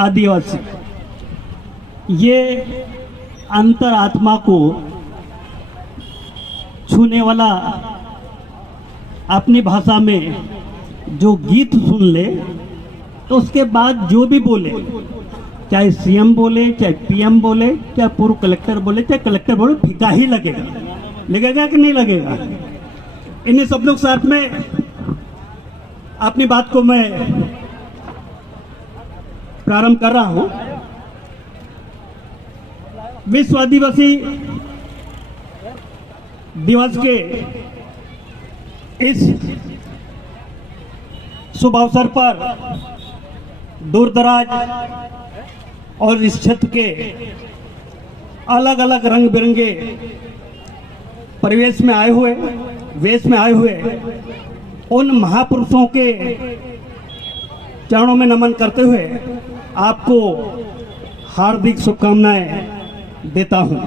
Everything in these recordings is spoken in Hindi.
आदिवासी, ये अंतरात्मा को छूने वाला अपनी भाषा में जो गीत सुन ले तो उसके बाद जो भी बोले, चाहे सीएम बोले, चाहे पीएम बोले, चाहे पूर्व कलेक्टर बोले, चाहे कलेक्टर बोले, फीका ही लगेगा। लगेगा कि नहीं लगेगा? इन्हीं सब लोग साथ में अपनी बात को मैं प्रारंभ कर रहा हूं। विश्व आदिवासी दिवस के इस शुभ अवसर पर दूर दराज और इस क्षेत्र के अलग अलग रंग बिरंगे परिवेश में आए हुए, वेश में आए हुए उन महापुरुषों के चरणों में नमन करते हुए आपको हार्दिक शुभकामनाएं देता हूं।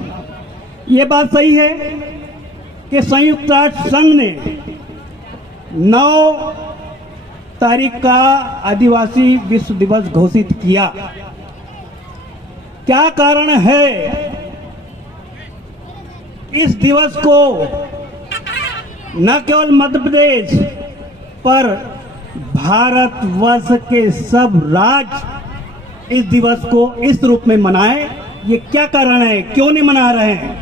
ये बात सही है कि संयुक्त राष्ट्र संघ ने 9 तारीख का आदिवासी विश्व दिवस घोषित किया। क्या कारण है इस दिवस को न केवल मध्य प्रदेश पर भारतवर्ष के सब राज्य इस दिवस को इस रूप में मनाए? ये क्या कारण है? क्यों नहीं मना रहे हैं?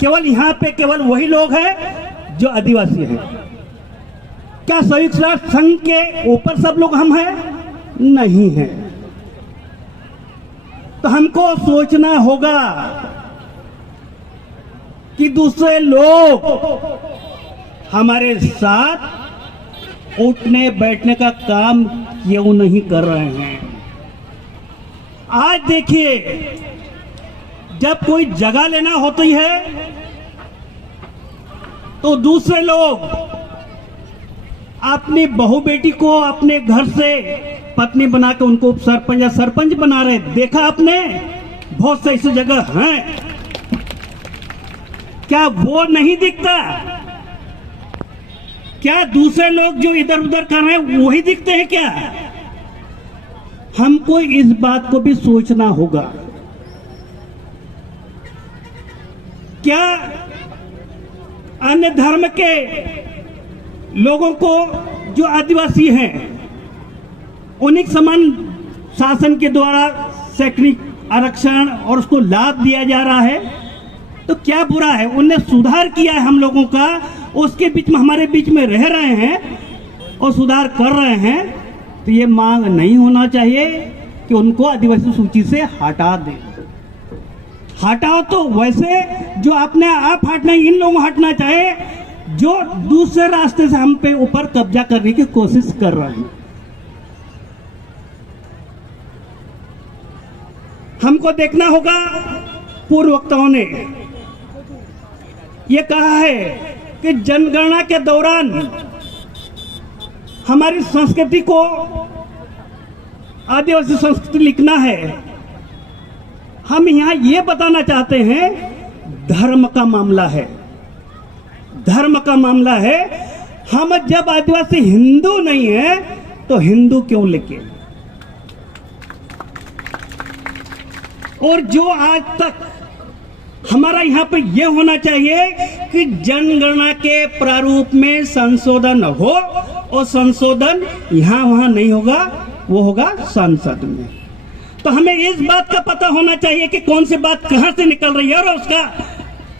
केवल यहाँ पे केवल वही लोग हैं जो आदिवासी हैं। क्या संयुक्त राष्ट्र संघ के ऊपर सब लोग हम हैं? नहीं है। तो हमको सोचना होगा कि दूसरे लोग हमारे साथ उठने बैठने का काम क्यों नहीं कर रहे हैं? आज देखिए, जब कोई जगह लेना होती है तो दूसरे लोग अपनी बहू बेटी को अपने घर से पत्नी बना के उनको सरपंच या सरपंच बना रहे। देखा आपने? बहुत से ऐसी जगह हैं। क्या वो नहीं दिखता? क्या दूसरे लोग जो इधर उधर कर रहे हैं वही दिखते हैं क्या? हमको इस बात को भी सोचना होगा। क्या अन्य धर्म के लोगों को जो आदिवासी हैं उन्हीं समान शासन के द्वारा शैक्षणिक आरक्षण और उसको लाभ दिया जा रहा है? तो क्या बुरा है? उनने सुधार किया है हम लोगों का, उसके बीच में हमारे बीच में रह रहे हैं और सुधार कर रहे हैं। तो ये मांग नहीं होना चाहिए कि उनको आदिवासी सूची से हटा दें। हटाओ तो वैसे जो अपने आप हटना, इन लोगों हटना चाहे जो दूसरे रास्ते से हम पे ऊपर कब्जा करने की कोशिश कर रहे हैं। हमको देखना होगा, पूर्व वक्ताओं ने ये कहा है कि जनगणना के दौरान हमारी संस्कृति को, आदिवासी संस्कृति लिखना है। हम यहां ये बताना चाहते हैं धर्म का मामला है, धर्म का मामला है। हम जब आदिवासी हिंदू नहीं है तो हिंदू क्यों लिखे? और जो आज तक हमारा यहाँ पे ये होना चाहिए कि जनगणना के प्रारूप में संशोधन हो, और संशोधन यहाँ वहाँ नहीं होगा, वो होगा संसद में। तो हमें इस बात का पता होना चाहिए कि कौन सी बात कहाँ से निकल रही है और उसका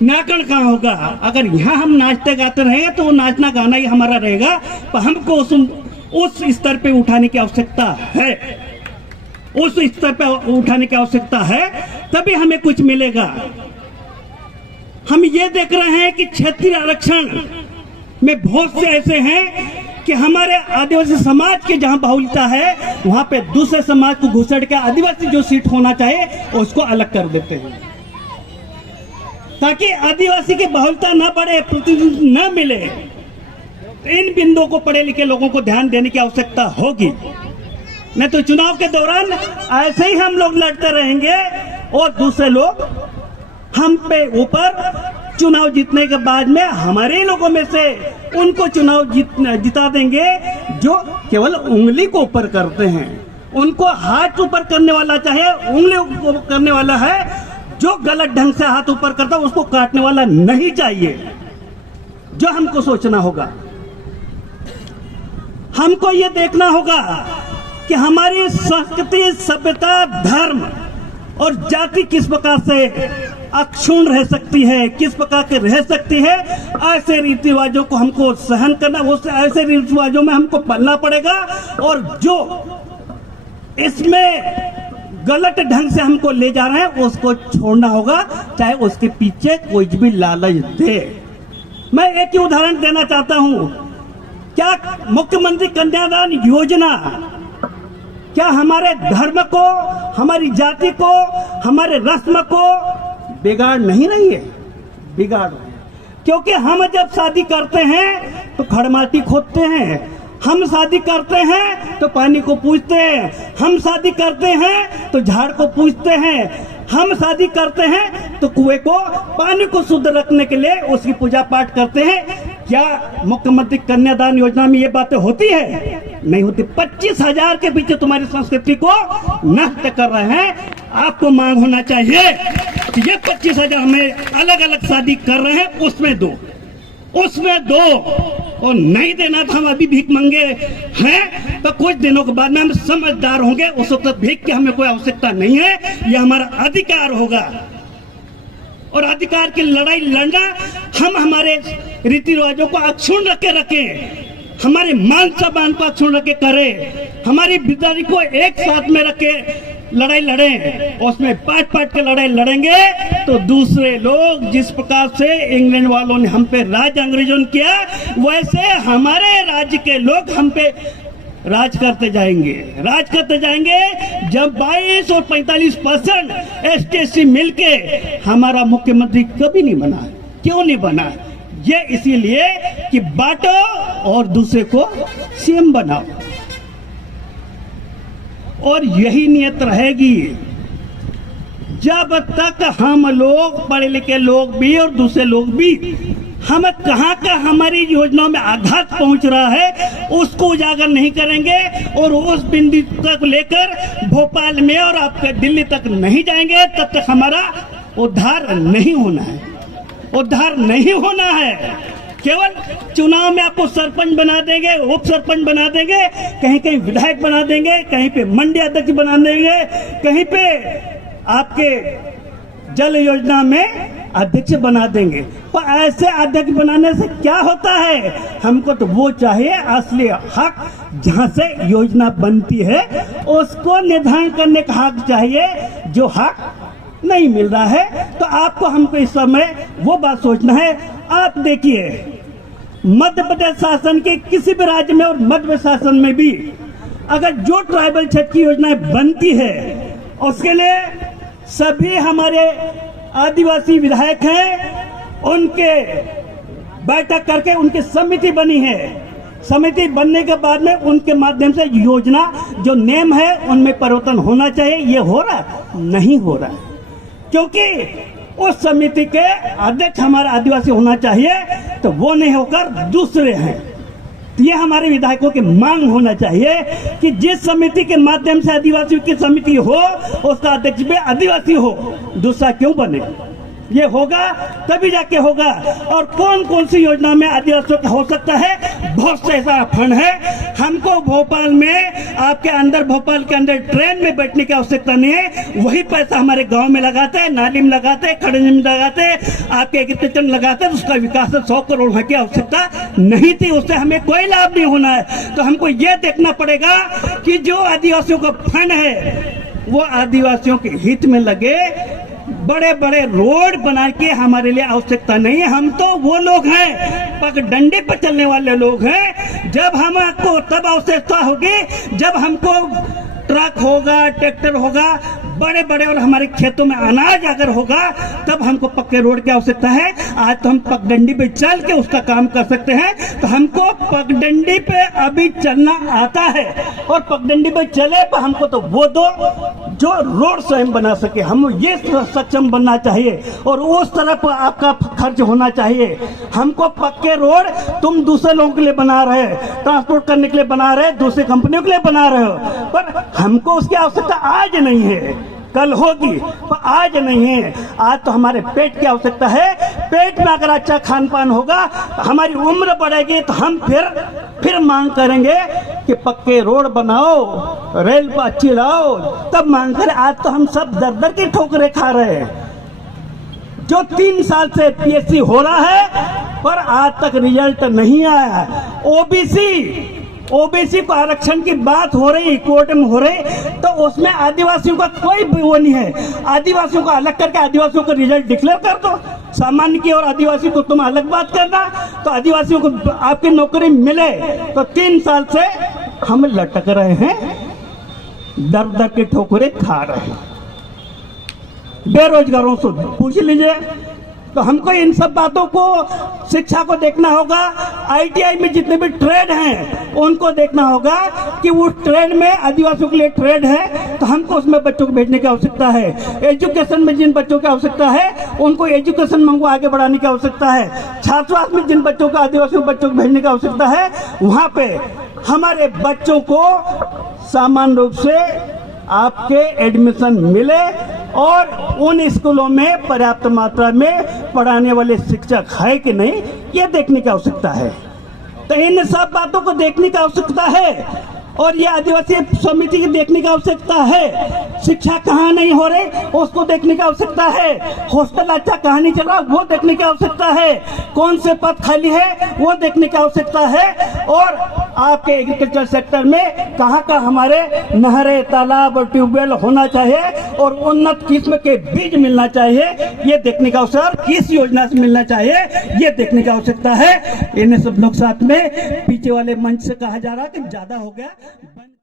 नाकण कहाँ होगा। अगर यहाँ हम नाचते गाते रहेंगे तो वो नाचना गाना ही हमारा रहेगा, पर हमको उस स्तर पे उठाने की आवश्यकता है, उस स्तर पे उठाने की आवश्यकता है, तभी हमें कुछ मिलेगा। हम ये देख रहे हैं कि क्षेत्रीय आरक्षण में बहुत से ऐसे हैं कि हमारे आदिवासी समाज के जहां बाहुल्यता है वहां पे दूसरे समाज को घुसड़ के आदिवासी जो सीट होना चाहिए उसको अलग कर देते हैं, ताकि आदिवासी की बाहुल्यता न बढ़े, प्रतिनिधित्व न मिले। इन बिंदुओं को पढ़े लिखे लोगों को ध्यान देने की आवश्यकता होगी। नहीं तो चुनाव के दौरान ऐसे ही हम लोग लड़ते रहेंगे और दूसरे लोग हम पे ऊपर चुनाव जीतने के बाद में हमारे लोगों में से उनको चुनाव जिता देंगे जो केवल उंगली को ऊपर करते हैं। उनको हाथ ऊपर करने वाला चाहे उंगली ऊपर करने वाला है, जो गलत ढंग से हाथ ऊपर करता है उसको काटने वाला नहीं चाहिए। जो हमको सोचना होगा, हमको ये देखना होगा कि हमारी संस्कृति, सभ्यता, धर्म और जाति किस प्रकार से अक्षुण्ण रह सकती है, किस प्रकार के रह सकती है। ऐसे रीति रिवाजों को हमको सहन करना, ऐसे रीति रिवाजों में हमको पलना पड़ेगा। और जो इसमें गलत ढंग से हमको ले जा रहे हैं उसको छोड़ना होगा, चाहे उसके पीछे कोई भी लालच दे। मैं एक ही उदाहरण देना चाहता हूं। क्या मुख्यमंत्री कन्यादान योजना क्या हमारे धर्म को, हमारी जाति को, हमारे रस्म को बिगाड़ नहीं रही है? बिगाड़ रही है। क्योंकि हम जब शादी करते हैं तो खड़माटी खोदते हैं, हम शादी करते हैं तो पानी को पूजते हैं, हम शादी करते हैं तो झाड़ को पूजते हैं, हम शादी करते हैं तो कुएं को, पानी को शुद्ध रखने के लिए उसकी पूजा पाठ करते हैं। क्या मुख्यमंत्री कन्यादान योजना में ये बातें होती है? नहीं होती। 25,000 के पीछे तुम्हारी संस्कृति को नष्ट कर रहे हैं। आपको मांग होना चाहिए कि ये 25,000 हमें अलग अलग शादी कर रहे हैं उसमें दो, उसमें दो। और नहीं देना तो हम अभी भीख मांगे हैं, तो कुछ दिनों के बाद में हम समझदार होंगे। उस वक्त भीख की हमें कोई आवश्यकता नहीं है, यह हमारा अधिकार होगा। और अधिकार की लड़ाई लड़ना, हम हमारे रीति रिवाजों को अक्षुण्ण रखें, हमारे मान सम्मान को अक्षुण्ण रखे करें, हमारी बिरादरी को एक साथ में रखे लड़ाई लड़ें। उसमें पाट के लड़ाई लड़ेंगे तो दूसरे लोग, जिस प्रकार से इंग्लैंड वालों ने हम पे राज, अंग्रेजों ने किया, वैसे हमारे राज्य के लोग हम पे राज करते जाएंगे। जब 22 और 45% ST/SC मिलके हमारा मुख्यमंत्री कभी नहीं बना। क्यों नहीं बना? ये इसीलिए कि बांटो और दूसरे को सीएम बनाओ। और यही नियत रहेगी जब तक हम लोग, पढ़े लिखे लोग भी और दूसरे लोग भी, हम कहाँ का हमारी योजनाओं में आघात पहुंच रहा है उसको उजागर नहीं करेंगे और उस बिंदु तक लेकर भोपाल में और आपके दिल्ली तक नहीं जाएंगे, तब तक हमारा उद्धार नहीं होना है। उद्धार नहीं होना है। केवल चुनाव में आपको सरपंच बना देंगे, उप सरपंच बना देंगे, कहीं कहीं विधायक बना देंगे, कहीं पे मंडी अध्यक्ष बना देंगे, कहीं पे आपके जल योजना में अध्यक्ष बना देंगे। पर ऐसे अध्यक्ष बनाने से क्या होता है? हमको तो वो चाहिए असली हक, जहां से योजना बनती है उसको निर्धारण करने का हक चाहिए, जो हक नहीं मिल रहा है। तो आपको, हमको इस समय वो बात सोचना है। आप देखिए, मध्य प्रदेश शासन के किसी भी राज्य में और मध्य प्रदेश शासन में भी अगर जो ट्राइबल क्षेत्र की योजनाएं बनती है, उसके लिए सभी हमारे आदिवासी विधायक हैं, उनके बैठक करके उनकी समिति बनी है। समिति बनने के बाद में उनके माध्यम से योजना जो नेम है उनमें परिवर्तन होना चाहिए। ये हो रहा नहीं हो रहा, क्योंकि उस समिति के अध्यक्ष हमारा आदिवासी होना चाहिए, तो वो नहीं होकर दूसरे हैं। तो ये हमारे विधायकों की मांग होना चाहिए कि जिस समिति के माध्यम से आदिवासियों की समिति हो, उसका अध्यक्ष भी आदिवासी हो। दूसरा क्यों बने? ये होगा तभी जाके होगा। और कौन कौन सी योजना में आदिवासियों का हो सकता है? बहुत से ऐसा फंड है। हमको भोपाल में, आपके अंदर, भोपाल के अंदर ट्रेन में बैठने की आवश्यकता नहीं है। वही पैसा हमारे गांव में लगाते हैं, नाली में लगाते हैं, खड़ंजे में लगाते हैं, आपके एग्रीकल्चर लगाते हैं। उसका विकास 100 करोड़ की आवश्यकता नहीं थी, उससे हमें कोई लाभ नहीं होना है। तो हमको ये देखना पड़ेगा कि जो आदिवासियों का फंड है वो आदिवासियों के हित में लगे। बड़े बड़े रोड बना के हमारे लिए आवश्यकता नहीं है। हम तो वो लोग हैं, पगडंडे पर चलने वाले लोग हैं। जब हमको तब आवश्यकता होगी जब हमको ट्रक होगा, ट्रैक्टर होगा, बड़े बड़े, और हमारे खेतों में अनाज अगर होगा तब हमको पक्के रोड की आवश्यकता है। आज तो हम पगडंडी पे चल के उसका काम कर सकते हैं। तो हमको पगडंडी पे अभी चलना आता है, और पगडंडी पे चले पर हमको तो वो दो जो रोड स्वयं बना सके, हम ये सक्षम बनना चाहिए और उस तरफ आपका खर्च होना चाहिए। हमको पक्के रोड तुम दूसरे लोगों के लिए बना रहे, ट्रांसपोर्ट करने के लिए बना रहे, दूसरी कंपनियों के लिए बना रहे हो, पर हमको उसकी आवश्यकता आज नहीं है, कल होगी पर आज नहीं है। आज तो हमारे पेट की आवश्यकता है। पेट में अगर अच्छा खान पान होगा, हमारी उम्र बढ़ेगी, तो हम फिर मांग करेंगे कि पक्के रोड बनाओ, रेल पर अच्छी लाओ, तब मांग करें। आज तो हम सब दर दर की ठोकरें खा रहे हैं। जो 3 साल से पीएससी हो रहा है पर आज तक रिजल्ट नहीं आया। ओबीसी को आरक्षण की बात हो रही, कोर्ट में हो रही, तो उसमें आदिवासियों का कोई वो नहीं है। आदिवासियों को अलग करके आदिवासियों का रिजल्ट डिक्लेयर कर दो। सामान्य की और आदिवासी को तुम अलग बात करना, तो आदिवासियों को आपकी नौकरी मिले। तो 3 साल से हम लटक रहे हैं, दर दर के ठोकरे खा रहे हैं। बेरोजगारों से पूछ लीजिए, तो हमको इन सब बातों को, शिक्षा को देखना होगा। आईटीआई में जितने भी ट्रेड हैं उनको देखना होगा कि उस ट्रेड में आदिवासियों के लिए ट्रेड है, तो हमको उसमें बच्चों को भेजने की आवश्यकता है। एजुकेशन में जिन बच्चों की आवश्यकता है उनको एजुकेशन में हमको आगे बढ़ाने की आवश्यकता है। छात्रावास में जिन बच्चों को, आदिवासी बच्चों को भेजने की आवश्यकता है, वहां पे हमारे बच्चों को सामान्य रूप से आपके एडमिशन मिले और उन स्कूलों में पर्याप्त मात्रा में पढ़ाने वाले शिक्षक है कि नहीं, ये देखने की आवश्यकता है। तो इन सब बातों को देखने की आवश्यकता है और ये आदिवासी समिति की देखने की आवश्यकता है। शिक्षा कहाँ नहीं हो रही उसको देखने की आवश्यकता है। हॉस्टल अच्छा कहाँ नहीं चल रहा वो देखने की आवश्यकता है। कौन से पद खाली है वो देखने की आवश्यकता है। और आपके एग्रीकल्चर सेक्टर में कहाँ का हमारे नहरें, तालाब और ट्यूबवेल होना चाहिए और उन्नत किस्म के बीज मिलना चाहिए, ये देखने का अवसर किस योजना से मिलना चाहिए, ये देखने की आवश्यकता है। इन्हें सब लोग साथ में, पीछे वाले मंच से कहा जा रहा है कि ज्यादा हो गया।